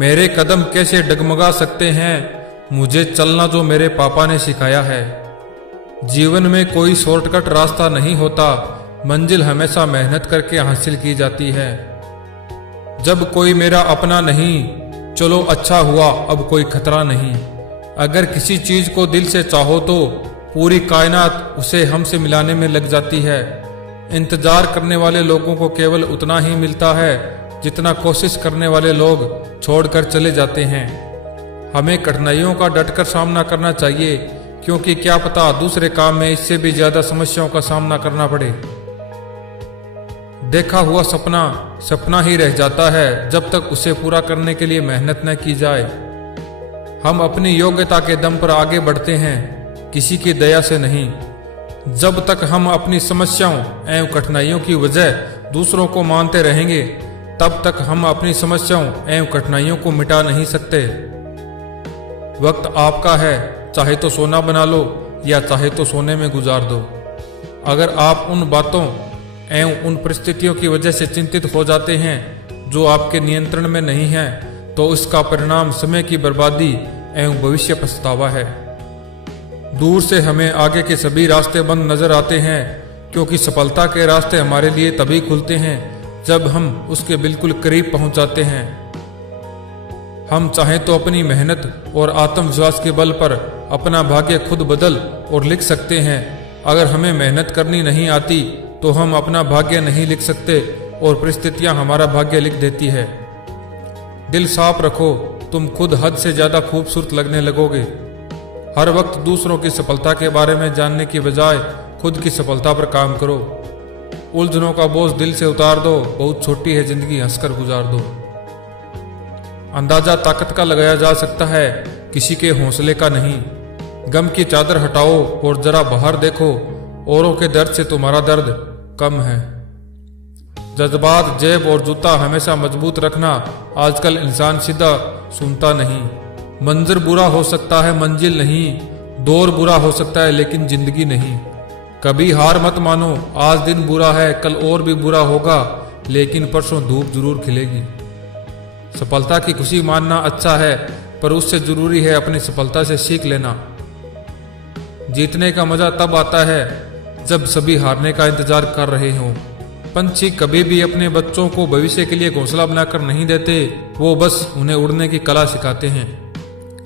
मेरे कदम कैसे डगमगा सकते हैं, मुझे चलना जो मेरे पापा ने सिखाया है। जीवन में कोई शॉर्टकट रास्ता नहीं होता, मंजिल हमेशा मेहनत करके हासिल की जाती है। जब कोई मेरा अपना नहीं, चलो अच्छा हुआ अब कोई खतरा नहीं। अगर किसी चीज को दिल से चाहो तो पूरी कायनात उसे हमसे मिलाने में लग जाती है। इंतजार करने वाले लोगों को केवल उतना ही मिलता है जितना कोशिश करने वाले लोग छोड़कर चले जाते हैं। हमें कठिनाइयों का डटकर सामना करना चाहिए, क्योंकि क्या पता दूसरे काम में इससे भी ज्यादा समस्याओं का सामना करना पड़े। देखा हुआ सपना सपना ही रह जाता है जब तक उसे पूरा करने के लिए मेहनत न की जाए। हम अपनी योग्यता के दम पर आगे बढ़ते हैं, किसी की दया से नहीं। जब तक हम अपनी समस्याओं एवं कठिनाइयों की वजह दूसरों को मानते रहेंगे, तब तक हम अपनी समस्याओं एवं कठिनाइयों को मिटा नहीं सकते। वक्त आपका है, चाहे तो सोना बना लो या चाहे तो सोने में गुजार दो। अगर आप उन बातों एवं उन परिस्थितियों की वजह से चिंतित हो जाते हैं जो आपके नियंत्रण में नहीं है, तो इसका परिणाम समय की बर्बादी एवं भविष्य पछतावा है। दूर से हमें आगे के सभी रास्ते बंद नजर आते हैं, क्योंकि सफलता के रास्ते हमारे लिए तभी खुलते हैं जब हम उसके बिल्कुल करीब पहुंच जाते हैं। हम चाहें तो अपनी मेहनत और आत्मविश्वास के बल पर अपना भाग्य खुद बदल और लिख सकते हैं। अगर हमें मेहनत करनी नहीं आती तो हम अपना भाग्य नहीं लिख सकते और परिस्थितियां हमारा भाग्य लिख देती है। दिल साफ रखो, तुम खुद हद से ज्यादा खूबसूरत लगने लगोगे। हर वक्त दूसरों की सफलता के बारे में जानने की बजाय खुद की सफलता पर काम करो। उलझनों का बोझ दिल से उतार दो, बहुत छोटी है जिंदगी, हंसकर गुजार दो। अंदाजा ताकत का लगाया जा सकता है, किसी के हौसले का नहीं। गम की चादर हटाओ और जरा बाहर देखो, औरों के दर्द से तुम्हारा दर्द कम है। जज्बात, जेब और जूता हमेशा मजबूत रखना। आजकल इंसान सीधा सुनता नहीं। मंजर बुरा हो सकता है, मंजिल नहीं। दौर बुरा हो सकता है, लेकिन जिंदगी नहीं। कभी हार मत मानो, आज दिन बुरा है, कल और भी बुरा होगा, लेकिन परसों धूप जरूर खिलेगी। सफलता की खुशी मानना अच्छा है, पर उससे जरूरी है अपनी सफलता से सीख लेना। जीतने का मजा तब आता है जब सभी हारने का इंतजार कर रहे हों। पंछी कभी भी अपने बच्चों को भविष्य के लिए घोंसला बनाकर नहीं देते, वो बस उन्हें उड़ने की कला सिखाते हैं।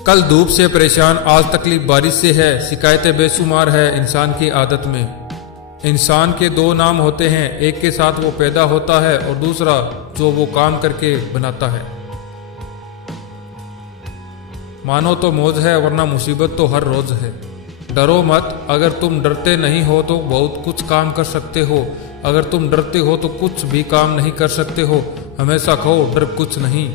कल धूप से परेशान, आज तकलीफ बारिश से है। शिकायतें बेशुमार है इंसान की आदत में। इंसान के दो नाम होते हैं, एक के साथ वो पैदा होता है और दूसरा जो वो काम करके बनाता है। मानो तो मौज है, वरना मुसीबत तो हर रोज है। डरो मत, अगर तुम डरते नहीं हो तो बहुत कुछ काम कर सकते हो। अगर तुम डरते हो तो कुछ भी काम नहीं कर सकते हो। हमेशा कहो डर कुछ नहीं।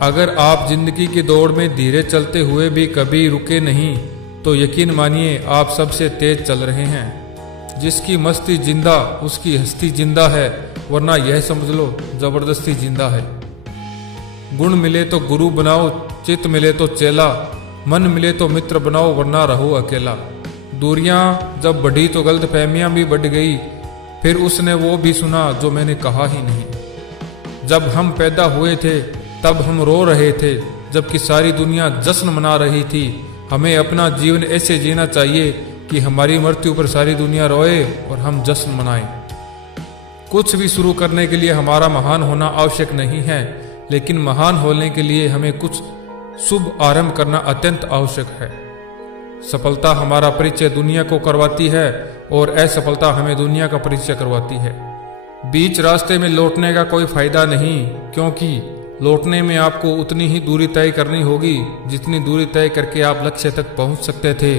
अगर आप जिंदगी की दौड़ में धीरे चलते हुए भी कभी रुके नहीं, तो यकीन मानिए आप सबसे तेज चल रहे हैं। जिसकी मस्ती जिंदा उसकी हस्ती जिंदा है, वरना यह समझ लो जबरदस्ती जिंदा है। गुण मिले तो गुरु बनाओ, चित मिले तो चेला, मन मिले तो मित्र बनाओ, वरना रहो अकेला। दूरियां जब बढ़ी तो गलतफहमियां भी बढ़ गई, फिर उसने वो भी सुना जो मैंने कहा ही नहीं। जब हम पैदा हुए थे तब हम रो रहे थे, जबकि सारी दुनिया जश्न मना रही थी। हमें अपना जीवन ऐसे जीना चाहिए कि हमारी मृत्यु पर सारी दुनिया रोए और हम जश्न मनाएं। कुछ भी शुरू करने के लिए हमारा महान होना आवश्यक नहीं है, लेकिन महान होने के लिए हमें कुछ शुभ आरंभ करना अत्यंत आवश्यक है। सफलता हमारा परिचय दुनिया को करवाती है और असफलता हमें दुनिया का परिचय करवाती है। बीच रास्ते में लौटने का कोई फायदा नहीं, क्योंकि लौटने में आपको उतनी ही दूरी तय करनी होगी जितनी दूरी तय करके आप लक्ष्य तक पहुंच सकते थे।